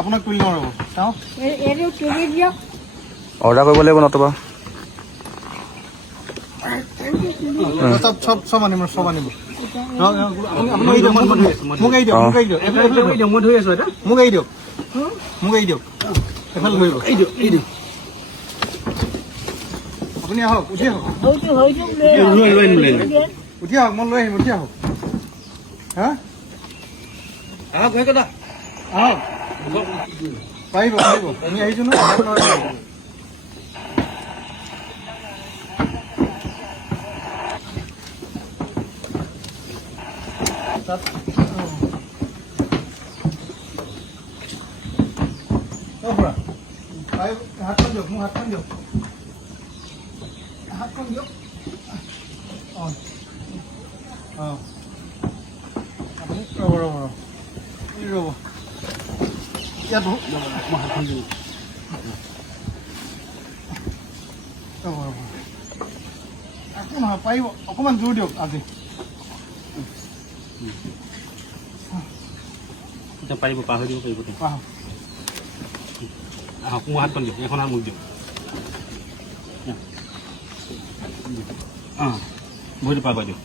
আপোনাক তুলি লওঁ ৰ'ব চাওঁ অৰ্ডাৰ কৰিব লাগিব নতুবা চব আনিম চব আনিম মোক এৰি দিয়ক মোক ধৰি আছো এটা মোক এৰি দিয়ক এফালে ধৰিব আপুনি আহক উঠি আহক উঠি আহক মই লৈ আহিম উঠি আহক হা আহক ভাই কথা আহক পাৰিব আমি আহিছোঁ ন হাতখন দিয়ক মোক হাতখন দিয়ক অঁ আপুনি ৰ'ব ইয়াত মই হাতখন দিওঁ একো নহয় পাৰিব অকণমান জোৰ দিয়ক আজি পাৰিব পাহৰি দিব পাৰিব আহক মোৰ হাতখন দিয়ক এখন হাত মোক দিয়ক অঁ ভৰিটো পাৰ কৰি দিয়ক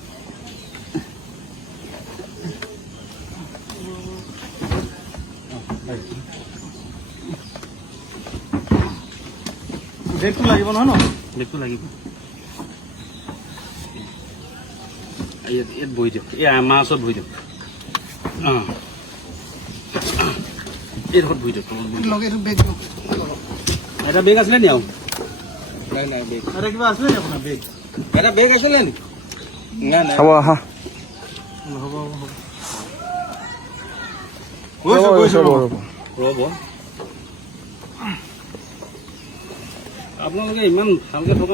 ব্ৰেকটো লাগিব নহয় ন ব্ৰেকটো লাগিব ইয়াত বহি দিয়ক এই আমাৰ ওচৰত বহি দিয়ক অঁ এই ডোখৰত বহি দিয়ক এটা বেগ আছিলে নি আৰু নাই বেগ এটা কিবা আছিলে নি আপোনাৰ বেগ এটা বেগ আছিলে নি নাই হ'ব আহা ৰ'ব আপোনালোকে ইমান ভালকৈ থকা